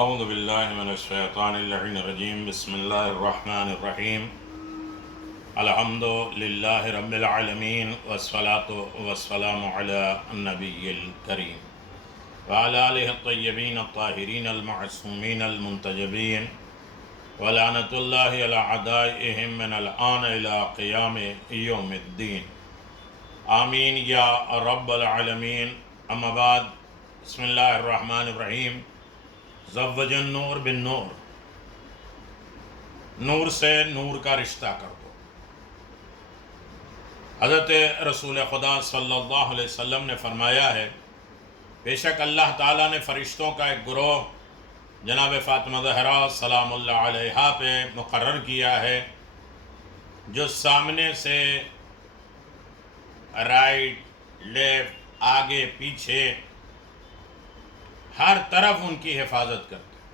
اعوذ باللہ من الشیطان اللعین الرجیم بسم اللہ الرحمن الرحیم الحمد للہ رب العالمین والصلاة والسلام علی النبی الکریم وعلی آلہ الطیبین الطاہرین المعصومین المنتجبین ولعنۃ اللہ علی اعدائہم من الآن الی قیام یوم الدین آمین یا رب العالمین. اما بعد، بسم اللہ الرحمن الرحیم. زوج النور بالنور، نور سے نور کا رشتہ کر دو. حضرت رسول خدا صلی اللہ علیہ وسلم نے فرمایا ہے، بے شک اللہ تعالیٰ نے فرشتوں کا ایک گروہ جناب فاطمہ زہرا سلام اللہ علیہا پہ مقرر کیا ہے، جو سامنے سے رائٹ لیفٹ آگے پیچھے ہر طرف ان کی حفاظت کرتے ہیں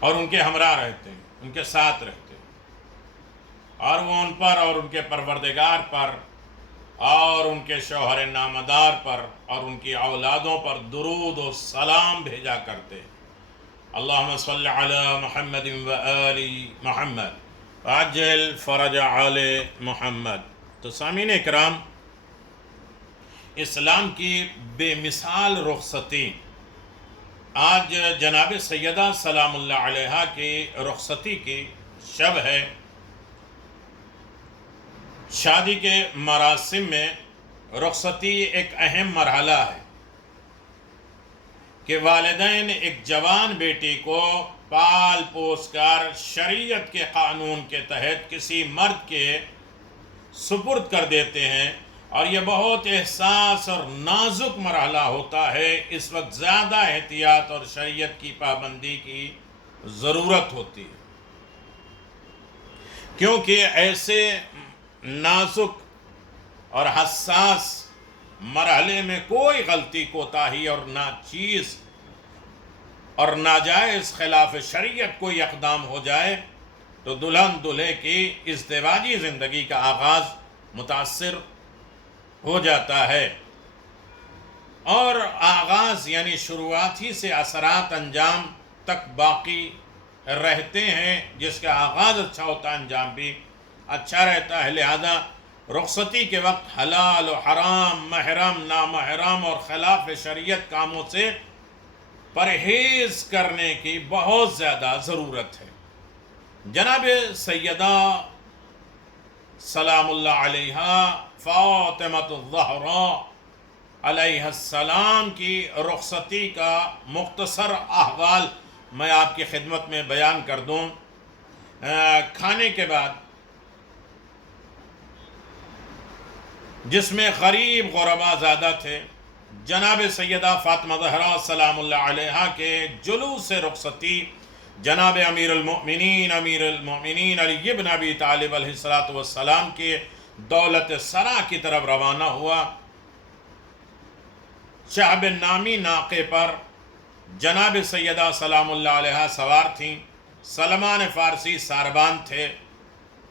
اور ان کے ہمراہ رہتے ہیں، ان کے ساتھ رہتے ہیں، اور وہ ان پر اور ان کے پروردگار پر اور ان کے شوہر نامدار پر اور ان کی اولادوں پر درود و سلام بھیجا کرتے ہیں. اللہم صلی علی محمد و آل محمد وعجل فرج آل محمد. تو سامعین اکرام، اسلام کی بے مثال رخصتی آج جناب سیدہ سلام اللہ علیہا کی رخصتی کی شب ہے. شادی کے مراسم میں رخصتی ایک اہم مرحلہ ہے کہ والدین ایک جوان بیٹی کو پال پوس کر شریعت کے قانون کے تحت کسی مرد کے سپرد کر دیتے ہیں، اور یہ بہت احساس اور نازک مرحلہ ہوتا ہے. اس وقت زیادہ احتیاط اور شریعت کی پابندی کی ضرورت ہوتی ہے، کیونکہ ایسے نازک اور حساس مرحلے میں کوئی غلطی کوتاہی اور ناچیز اور ناجائز خلاف شریعت کوئی اقدام ہو جائے تو دلہن دولہے کی ازدواجی زندگی کا آغاز متاثر ہو جاتا ہے، اور آغاز یعنی شروعات ہی سے اثرات انجام تک باقی رہتے ہیں. جس کا آغاز اچھا ہوتا ہے انجام بھی اچھا رہتا ہے. لہذا رخصتی کے وقت حلال و حرام، محرم نامحرم اور خلاف شریعت کاموں سے پرہیز کرنے کی بہت زیادہ ضرورت ہے. جناب سیدہ سلام اللہ علیہا فاطمۃ الزہراء علیہ السلام کی رخصتی کا مختصر احوال میں آپ کی خدمت میں بیان کر دوں. کھانے کے بعد جس میں غریب غربا زیادہ تھے، جناب سیدہ فاطمہ زہرا سلام اللہ علیہا کے جلوس رخصتی جناب امیر المؤمنین علی بن ابی طالب علیہ السلام کے دولت سرا کی طرف روانہ ہوا. شہب نامی ناقے پر جناب سیدہ سلام اللہ علیہا سوار تھیں. سلمان فارسی ساربان تھے.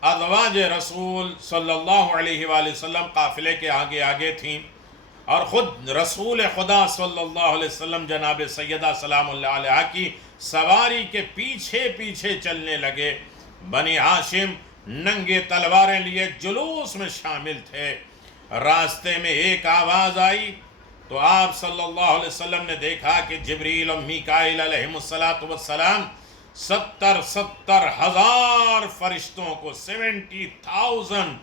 ازواج رسول صلی اللہ علیہ وآلہ وسلم قافلے کے آگے آگے تھیں، اور خود رسول خدا صلی اللہ علیہ وسلم جناب سیدہ سلام اللہ علیہا کی سواری کے پیچھے پیچھے چلنے لگے. بنی ہاشم ننگے تلواریں لیے جلوس میں شامل تھے. راستے میں ایک آواز آئی تو آپ صلی اللہ علیہ وسلم نے دیکھا کہ جبریل اور میکائیل علیہم السلام 70,000 فرشتوں کو 70,000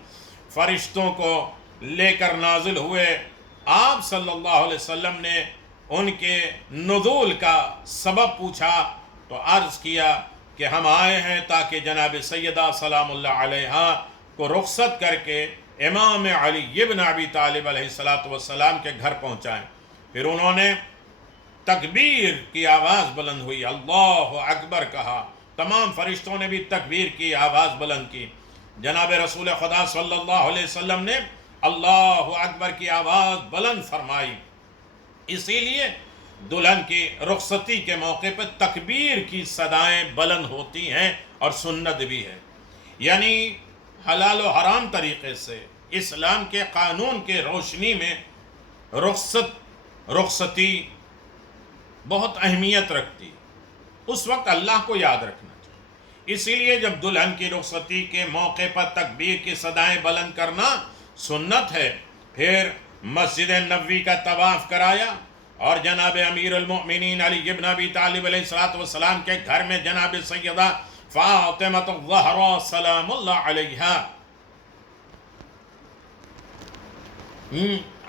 فرشتوں کو لے کر نازل ہوئے. آپ صلی اللہ علیہ وسلم نے ان کے نزول کا سبب پوچھا تو عرض کیا کہ ہم آئے ہیں تاکہ جناب سیدہ سلام اللہ علیہا کو رخصت کر کے امام علی بن ابی طالب علیہ السلام کے گھر پہنچائیں. پھر انہوں نے تکبیر کی آواز بلند ہوئی، اللہ اکبر کہا. تمام فرشتوں نے بھی تکبیر کی آواز بلند کی. جناب رسول خدا صلی اللہ علیہ وسلم نے اللہ اکبر کی آواز بلند فرمائی. اسی لیے دلہن کی رخصتی کے موقع پر تکبیر کی صدائیں بلند ہوتی ہیں، اور سنت بھی ہے. یعنی حلال و حرام طریقے سے اسلام کے قانون کے روشنی میں رخصتی بہت اہمیت رکھتی ہے، اس وقت اللہ کو یاد رکھنا چاہیے۔ اسی لیے جب دلہن کی رخصتی کے موقع پر تکبیر کی صدائیں بلند کرنا سنت ہے۔ پھر مسجد نبوی کا طواف کرایا اور جناب امیر المؤمنین علی بن ابی طالب علیہ السلام کے گھر میں جناب سیدہ فاطمہ الزہرا سلام اللہ علیہا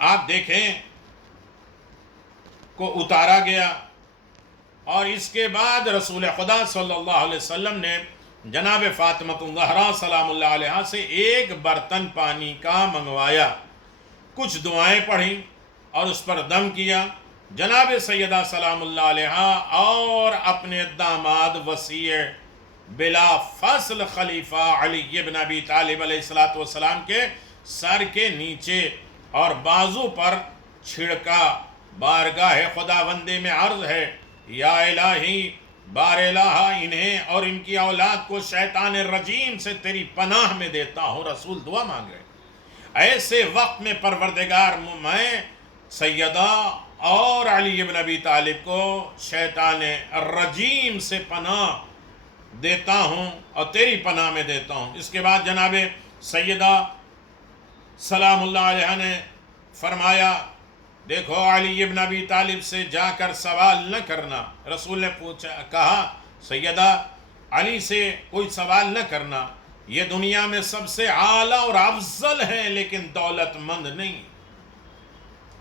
آپ دیکھیں کو اتارا گیا، اور اس کے بعد رسول خدا صلی اللہ علیہ وسلم نے جناب فاطمہ الزہرا سلام اللہ علیہا سے ایک برتن پانی کا منگوایا، کچھ دعائیں پڑھیں اور اس پر دم کیا۔ جناب سیدہ سلام اللہ علیہا اور اپنے داماد وصی بلا فصل خلیفہ علی بن ابی طالب علیہ السلام کے سر کے نیچے اور بازو پر چھڑکا۔ بارگاہ خداوندی میں عرض ہے، یا الہی بار الہ انہیں اور ان کی اولاد کو شیطان الرجیم سے تیری پناہ میں دیتا ہوں۔ رسول دعا مانگ رہے ہیں۔ ایسے وقت میں پروردگار میں سیدہ اور علی بن ابی طالب کو شیطان الرجیم سے پناہ دیتا ہوں اور تیری پناہ میں دیتا ہوں۔ اس کے بعد جناب سیدہ سلام اللہ علیہ نے فرمایا، دیکھو علی بن ابی طالب سے جا کر سوال نہ کرنا۔ رسول نے کہا، سیدہ علی سے کوئی سوال نہ کرنا، یہ دنیا میں سب سے اعلیٰ اور افضل ہیں لیکن دولت مند نہیں۔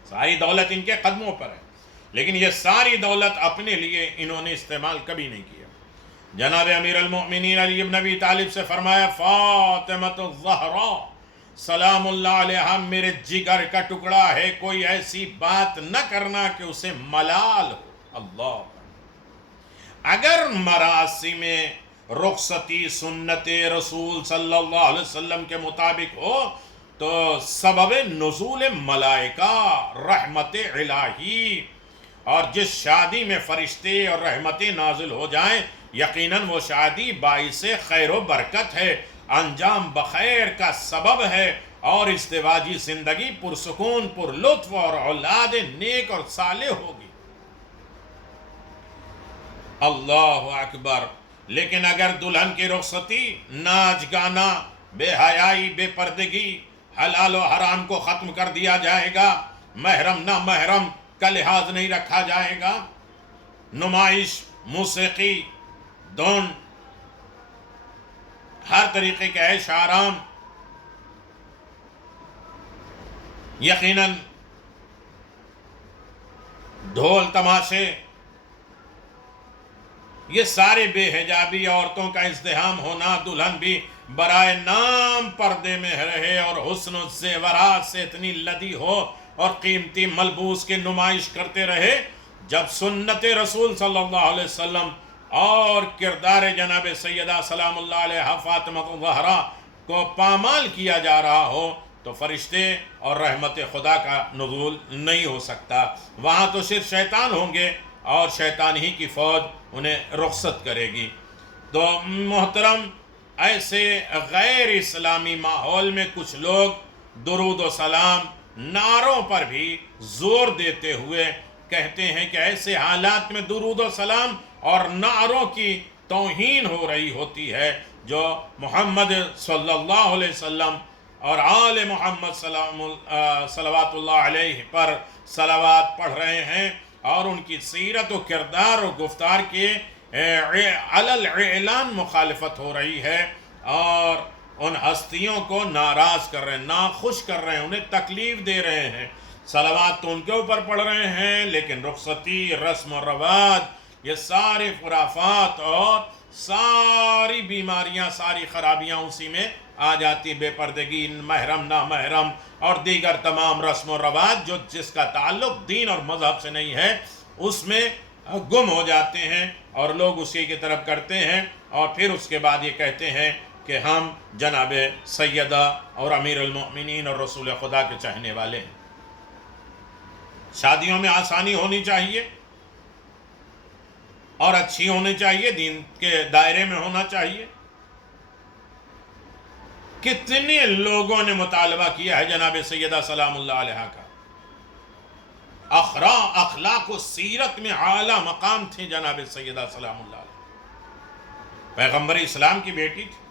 ساری دولت ان کے قدموں پر ہے، لیکن یہ ساری دولت اپنے لیے انہوں نے استعمال کبھی نہیں کیا۔ جناب امیر المؤمنین علی بن ابی طالب سے فرمایا، فاطمہ الزہرا سلام اللہ علیہ میرے جگر کا ٹکڑا ہے، کوئی ایسی بات نہ کرنا کہ اسے ملال ہو۔ اللہ، اگر مراسم رخصتی سنت رسول صلی اللہ علیہ وسلم کے مطابق ہو تو سبب نزول ملائکہ رحمت الہی، اور جس شادی میں فرشتے اور رحمتیں نازل ہو جائیں یقیناً وہ شادی باعث خیر و برکت ہے، انجام بخیر کا سبب ہے، اور ازدواجی زندگی پرسکون پر لطف اور اولاد نیک اور صالح ہوگی۔ اللہ اکبر۔ لیکن اگر دلہن کی رخصتی ناچ گانا، بے حیائی، بے پردگی، حلال و حرام کو ختم کر دیا جائے گا، محرم نہ محرم کا لحاظ نہیں رکھا جائے گا، نمائش، موسیقی، دھن، ہر طریقے کے عیش آرام، یقیناً ڈھول تماشے، یہ سارے بے حجابی عورتوں کا ازدحام ہونا، دلہن بھی برائے نام پردے میں رہے اور حسن و زیورات سے اتنی لدی ہو اور قیمتی ملبوس کی نمائش کرتے رہے، جب سنت رسول صلی اللہ علیہ وسلم اور کردار جناب سیدہ سلام اللہ علیہ فاطمہ الزہرا کو پامال کیا جا رہا ہو تو فرشتے اور رحمت خدا کا نزول نہیں ہو سکتا۔ وہاں تو صرف شیطان ہوں گے اور شیطان ہی کی فوج انہیں رخصت کرے گی۔ تو محترم، ایسے غیر اسلامی ماحول میں کچھ لوگ درود و سلام نعروں پر بھی زور دیتے ہوئے کہتے ہیں کہ ایسے حالات میں درود و سلام اور نعروں کی توہین ہو رہی ہوتی ہے جو محمد صلی اللہ علیہ وسلم اور آل محمد صلوات اللہ علیہ پر صلوات پڑھ رہے ہیں، اور ان کی سیرت و کردار و گفتار کے علل اعلان مخالفت ہو رہی ہے، اور ان ہستیوں کو ناراض کر رہے ہیں، ناخوش کر رہے ہیں، انہیں تکلیف دے رہے ہیں۔ صلوات تو ان کے اوپر پڑھ رہے ہیں، لیکن رخصتی، رسم و رواج، یہ سارے خرافات اور ساری بیماریاں، ساری خرابیاں اسی میں آ جاتی، بے پردگی، محرم نہ محرم اور دیگر تمام رسم و رواج جو جس کا تعلق دین اور مذہب سے نہیں ہے اس میں گم ہو جاتے ہیں، اور لوگ اسی کی طرف کرتے ہیں، اور پھر اس کے بعد یہ کہتے ہیں کہ ہم جناب سیدہ اور امیر المؤمنین اور رسول خدا کے چاہنے والے ہیں۔ شادیوں میں آسانی ہونی چاہیے اور اچھی ہونی چاہیے، دین کے دائرے میں ہونا چاہیے۔ کتنے لوگوں نے مطالبہ کیا ہے جناب سیدہ سلام اللہ علیہ کا، اخلاق و سیرت میں اعلیٰ مقام تھے جناب سیدہ سلام اللہ علیہ، پیغمبر اسلام کی بیٹی تھی۔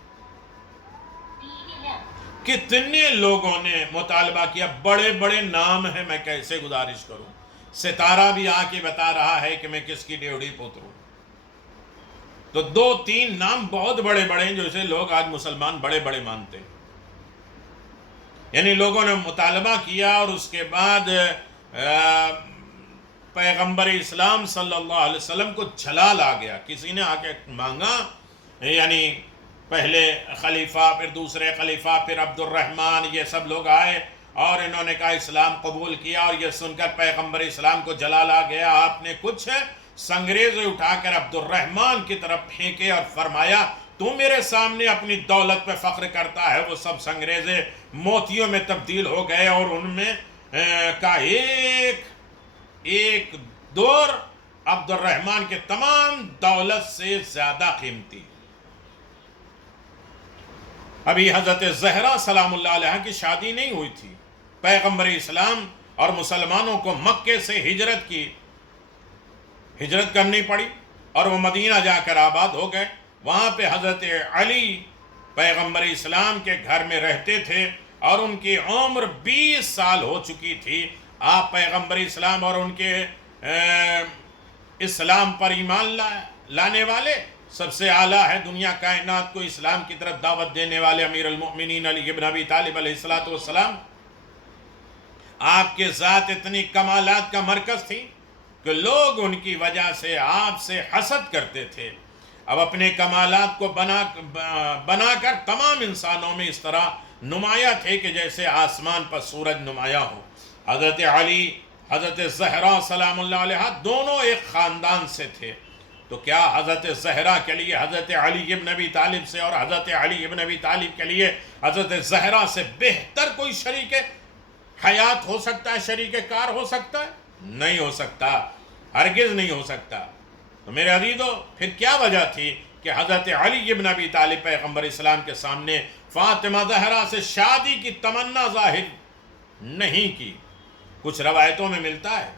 کتنے لوگوں نے مطالبہ کیا، بڑے بڑے نام ہیں، میں کیسے گزارش کروں، ستارہ بھی آ کے بتا رہا ہے کہ میں کس کی ڈیوڑی پوتروں۔ تو 2-3 نام بہت بڑے بڑے ہیں جو اسے لوگ آج مسلمان بڑے بڑے مانتے ہیں۔ یعنی لوگوں نے مطالبہ کیا اور اس کے بعد پیغمبر اسلام صلی اللہ علیہ وسلم کو جلال آ گیا۔ کسی نے آ کے مانگا، یعنی پہلے خلیفہ، پھر دوسرے خلیفہ، پھر عبد الرحمن، یہ سب لوگ آئے اور انہوں نے کہا اسلام قبول کیا، اور یہ سن کر پیغمبر اسلام کو جلال آ گیا۔ آپ نے کچھ سنگریزے اٹھا کر عبد الرحمن کی طرف پھینکے اور فرمایا تو میرے سامنے اپنی دولت پہ فخر کرتا ہے۔ وہ سب سنگریزے موتیوں میں تبدیل ہو گئے اور ان میں کا ایک دور عبد الرحمن کے تمام دولت سے زیادہ قیمتی۔ ابھی حضرت زہرا سلام اللہ علیہ کی شادی نہیں ہوئی تھی، پیغمبر اسلام اور مسلمانوں کو مکے سے ہجرت کرنی پڑی اور وہ مدینہ جا کر آباد ہو گئے۔ وہاں پہ حضرت علی پیغمبر اسلام کے گھر میں رہتے تھے اور ان کی عمر 20 سال ہو چکی تھی۔ آپ پیغمبر اسلام اور ان کے اسلام پر ایمان لانے والے سب سے اعلیٰ ہے دنیا کائنات کو اسلام کی طرف دعوت دینے والے امیر المؤمنین علی ابن ابی طالب علیہ السلام۔ آپ کے ذات اتنی کمالات کا مرکز تھی کہ لوگ ان کی وجہ سے آپ سے حسد کرتے تھے۔ اب اپنے کمالات کو بنا کر تمام انسانوں میں اس طرح نمایاں تھے کہ جیسے آسمان پر سورج نمایاں ہو۔ حضرت علی، حضرت زہرا سلام اللہ علیہ دونوں ایک خاندان سے تھے، تو کیا حضرت زہرا کے لیے حضرت علی ابن ابی طالب سے اور حضرت علی ابن ابی طالب کے لیے حضرت زہرا سے بہتر کوئی شریک حیات ہو سکتا ہے، شریک کار ہو سکتا ہے؟ نہیں ہو سکتا، ہرگز نہیں ہو سکتا۔ تو میرے عزیزو، پھر کیا وجہ تھی کہ حضرت علی ابن ابی طالب پیغمبر اسلام کے سامنے فاطمہ زہرا سے شادی کی تمنا ظاہر نہیں کی؟ کچھ روایتوں میں ملتا ہے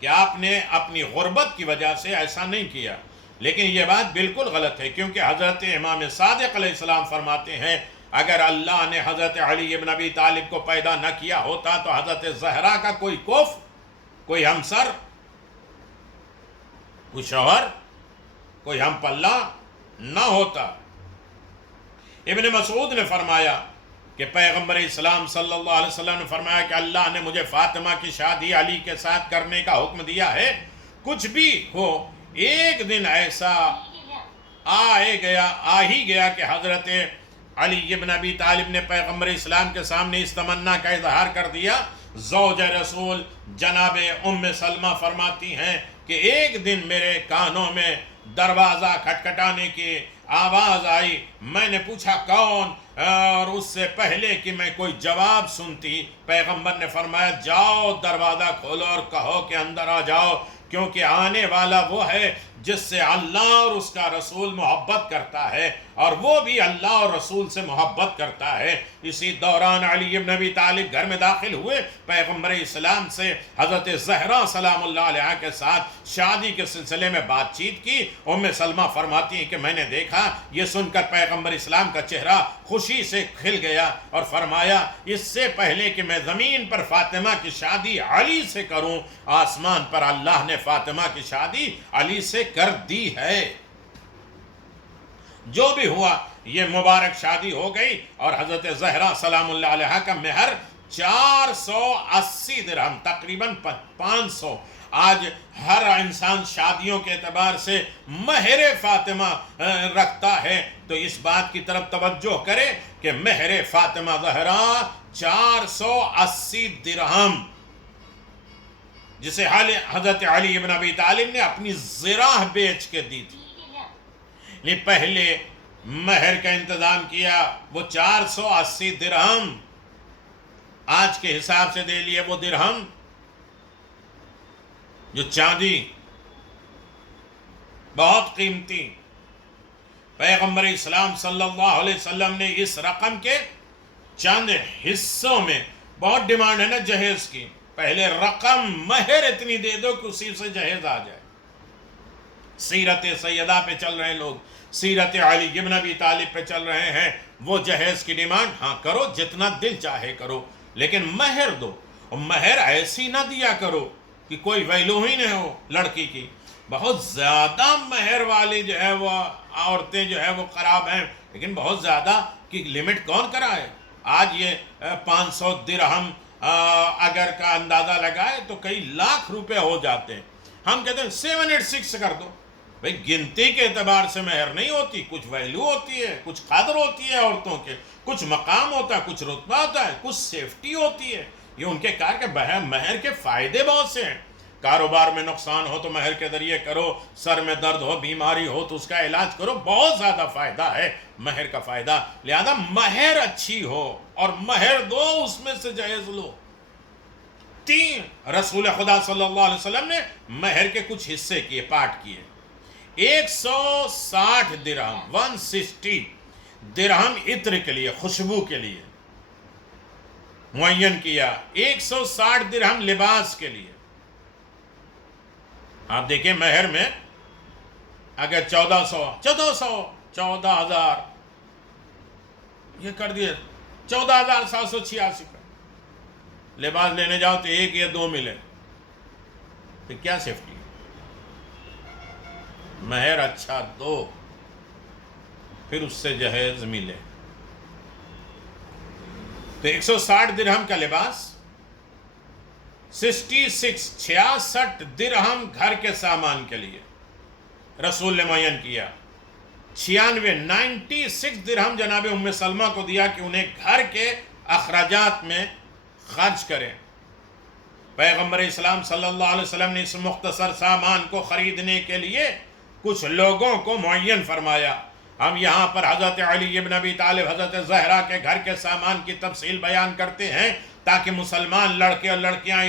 کہ آپ نے اپنی غربت کی وجہ سے ایسا نہیں کیا، لیکن یہ بات بالکل غلط ہے، کیونکہ حضرت امام صادق علیہ السلام فرماتے ہیں اگر اللہ نے حضرت علی ابن ابی طالب کو پیدا نہ کیا ہوتا تو حضرت زہرا کا کوئی کوف، کوئی ہمسر، کوئی شوہر، کوئی ہم پلہ نہ ہوتا۔ ابن مسعود نے فرمایا کہ پیغمبر اسلام صلی اللہ علیہ وسلم نے فرمایا کہ اللہ نے مجھے فاطمہ کی شادی علی کے ساتھ کرنے کا حکم دیا ہے، کچھ بھی ہو ایک دن ایسا آ ہی گیا کہ حضرت علی ابن ابی طالب نے پیغمبر اسلام کے سامنے اس تمنا کا اظہار کر دیا۔ زوج رسول جناب ام سلمہ فرماتی ہیں کہ ایک دن میرے کانوں میں دروازہ کھٹکھٹانے کی آواز آئی، میں نے پوچھا کون، اور اس سے پہلے کہ میں کوئی جواب سنتی پیغمبر نے فرمایا جاؤ دروازہ کھولو اور کہو کہ اندر آ جاؤ، کیونکہ آنے والا وہ ہے جس سے اللہ اور اس کا رسول محبت کرتا ہے اور وہ بھی اللہ اور رسول سے محبت کرتا ہے۔ اسی دوران علی ابن ابی طالب گھر میں داخل ہوئے، پیغمبر اسلام سے حضرت زہرا سلام اللہ علیہ کے ساتھ شادی کے سلسلے میں بات چیت کی۔ ام سلمہ فرماتی ہیں کہ میں نے دیکھا، یہ سن کر پیغمبر اسلام کا چہرہ خوشی سے کھل گیا اور فرمایا اس سے پہلے کہ میں زمین پر فاطمہ کی شادی علی سے کروں، آسمان پر اللہ نے فاطمہ کی شادی علی سے کر دی ہے۔ جو بھی ہوا یہ مبارک شادی ہو گئی اور حضرت زہرا سلام اللہ علیہ کا مہر 480 درہم، تقریباً 500۔ آج ہر انسان شادیوں کے اعتبار سے مہر فاطمہ رکھتا ہے، تو اس بات کی طرف توجہ کرے کہ مہر فاطمہ زہرا 480 درہم، جسے حضرت علی ابن ابی طالب نے اپنی زراح بیچ کے دی تھی۔ پہلے مہر کا انتظام کیا، وہ 480 درہم آج کے حساب سے دے لیے، وہ درہم جو چاندی بہت قیمتی، پیغمبر اسلام صلی اللہ علیہ وسلم نے اس رقم کے چند حصوں میں، بہت ڈیمانڈ ہے نا جہیز کی، پہلے رقم مہر اتنی دے دو کہ اسی سے جہیز آ جائے. سیرت سیدہ پہ چل رہے لوگ, سیرت علی ابن ابی طالب پہ چل رہے ہیں, وہ جہیز کی ڈیمانڈ ہاں کرو, جتنا دل چاہے کرو, لیکن مہر دو. اور مہر ایسی نہ دیا کرو کہ کوئی ویلو ہی نہ ہو لڑکی کی. بہت زیادہ مہر والی جو ہے وہ عورتیں جو ہے وہ خراب ہیں, لیکن بہت زیادہ کی لمٹ کون کرائے. آج یہ 500 درہم اگر کا اندازہ لگائے تو کئی لاکھ روپے ہو جاتے ہیں. ہم کہتے ہیں 786 کر دو. بھئی گنتی کے اعتبار سے مہر نہیں ہوتی, کچھ ویلیو ہوتی ہے, کچھ قدر ہوتی ہے عورتوں کے, کچھ مقام ہوتا ہے, کچھ رتبہ ہوتا ہے, کچھ سیفٹی ہوتی ہے. یہ ان کے کار کے مہر کے فائدے بہت سے ہیں. کاروبار میں نقصان ہو تو مہر کے ذریعے کرو, سر میں درد ہو, بیماری ہو تو اس کا علاج کرو, بہت زیادہ فائدہ ہے مہر کا فائدہ. لہذا مہر اچھی ہو اور مہر دو, اس میں سے جہیز لو. 3 رسول خدا صلی اللہ علیہ وسلم نے مہر کے کچھ حصے کیے, پارٹ کیے. 160 درہم 160 درہم عطر کے لیے, خوشبو کے لیے معین کیا. 160 درہم لباس کے لیے. آپ دیکھیں مہر میں اگر 14,000 یہ کر دیے, 14,786 کا لباس لینے جاؤ تو 1 یا 2 ملے, تو کیا سیفٹی. مہر اچھا دو, پھر اس سے جہیز ملے. تو 160 درہم کا لباس, 66 درہم گھر کے سامان کے لیے رسول نے معین کیا. 96 درہم جناب ام سلمہ کو دیا کہ انہیں گھر کے اخراجات میں خرچ کریں. پیغمبر اسلام صلی اللہ علیہ وسلم نے اس مختصر سامان کو خریدنے کے لیے کچھ لوگوں کو معین فرمایا. ہم یہاں پر حضرت علی ابن ابی طالب, حضرت زہرا کے گھر کے سامان کی تفصیل بیان کرتے ہیں تاکہ مسلمان لڑکے اور لڑکیاں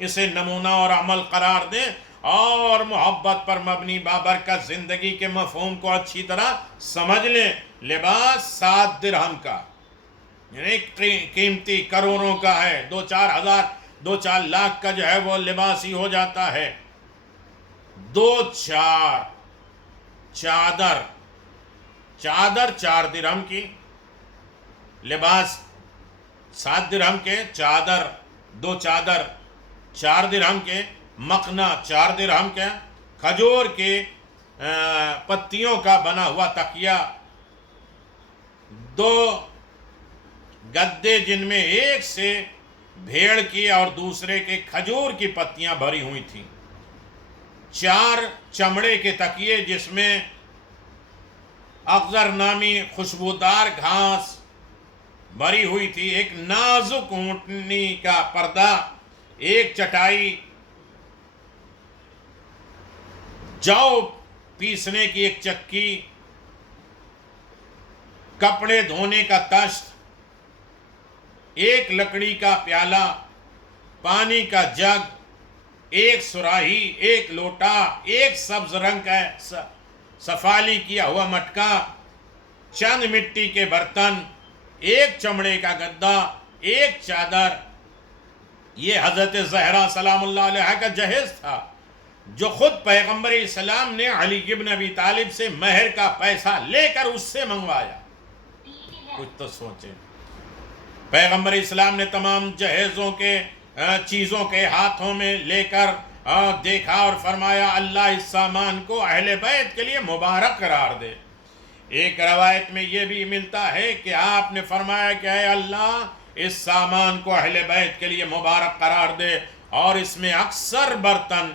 اسے نمونہ اور عمل قرار دیں اور محبت پر مبنی بابرکت زندگی کے مفہوم کو اچھی طرح سمجھ لیں. لباس 7 درہم کا, یعنی قیمتی کروڑوں کا ہے, 2-4 ہزار 2-4 لاکھ کا جو ہے وہ لباس ہی ہو جاتا ہے. 2-4 چادر 4 درہم کی, لباس 7 درہم کے, چادر 2 چادر 4 درہم کے, مقنا 4 درہم کے, کھجور کے پتیوں کا بنا ہوا تکیہ, 2 گدے جن میں ایک سے بھیڑ کی اور دوسرے کے کھجور کی پتیاں بھری ہوئی تھیں, 4 چمڑے کے تکیے جس میں اخضر نامی خوشبودار گھاس بھری ہوئی تھی, ایک نازک اونٹنی کا پردہ, ایک چٹائی, جو پیسنے کی ایک چکی, کپڑے دھونے کا تشت, ایک لکڑی کا پیالہ, پانی کا جگ, ایک سراہی, ایک لوٹا, ایک سبز رنگ کا صفالی کیا ہوا مٹکا, چند مٹی کے برتن, ایک چمڑے کا گدا, ایک چادر. یہ حضرت زہرا سلام اللہ علیہ کا جہیز تھا جو خود پیغمبر اسلام نے علی ابن ابی طالب سے مہر کا پیسہ لے کر اس سے منگوایا. کچھ تو سوچیں. پیغمبر اسلام نے تمام جہیزوں کے چیزوں کے ہاتھوں میں لے کر دیکھا اور فرمایا اللہ اس سامان کو اہل بیت کے لیے مبارک قرار دے. ایک روایت میں یہ بھی ملتا ہے کہ آپ نے فرمایا کہ اے اللہ اس سامان کو اہل بیت کے لیے مبارک قرار دے, اور اس میں اکثر برتن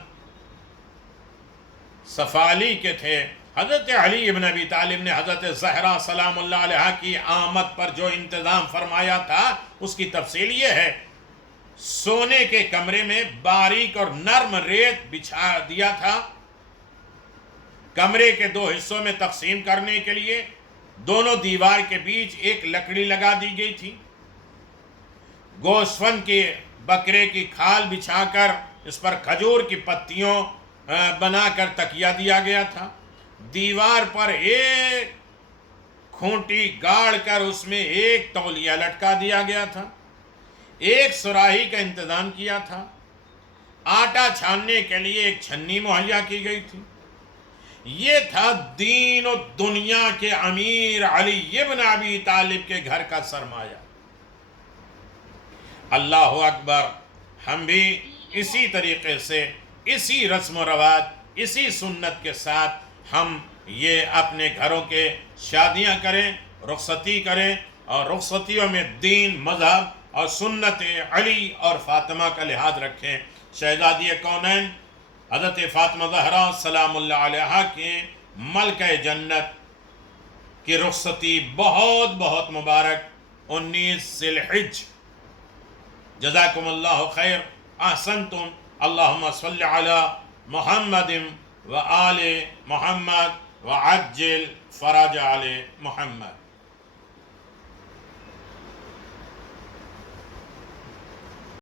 صفالی کے تھے. حضرت علی ابن ابی طالب نے حضرت زہرا سلام اللہ علیہ کی آمد پر جو انتظام فرمایا تھا اس کی تفصیل یہ ہے. سونے کے کمرے میں باریک اور نرم ریت بچھا دیا تھا. کمرے کے 2 حصوں میں تقسیم کرنے کے لیے دونوں دیوار کے بیچ ایک لکڑی لگا دی گئی تھی. گوسفند کے بکرے کی کھال بچھا کر اس پر کھجور کی پتیوں بنا کر تکیہ دیا گیا تھا. دیوار پر ایک کھونٹی گاڑ کر اس میں ایک تولیہ لٹکا دیا گیا تھا. ایک سراہی کا انتظام کیا تھا، آٹا چھاننے کے لیے ایک چھنی مہیا کی گئی تھی۔ یہ تھا دین و دنیا کے امیر علی ابن ابی طالب کے گھر کا سرمایہ۔ اللہ اکبر، ہم بھی اسی طریقے سے، اسی رسم و رواج، اسی سنت کے ساتھ ہم یہ اپنے گھروں کے شادیاں کریں، رخصتی کریں، اور رخصتیوں میں دین، مذہب اور سنت علی اور فاطمہ کا لحاظ رکھیں۔ شہزادی کونین حضرت فاطمہ زہرا سلام اللہ علیہا کے ملکہ جنت کی رخصتی بہت بہت مبارک 19 ذی الحجہ۔ جزاکم اللہ خیر، احسنتم، اللہم صلی علی محمد و آل محمد وعجل فرج آل محمد۔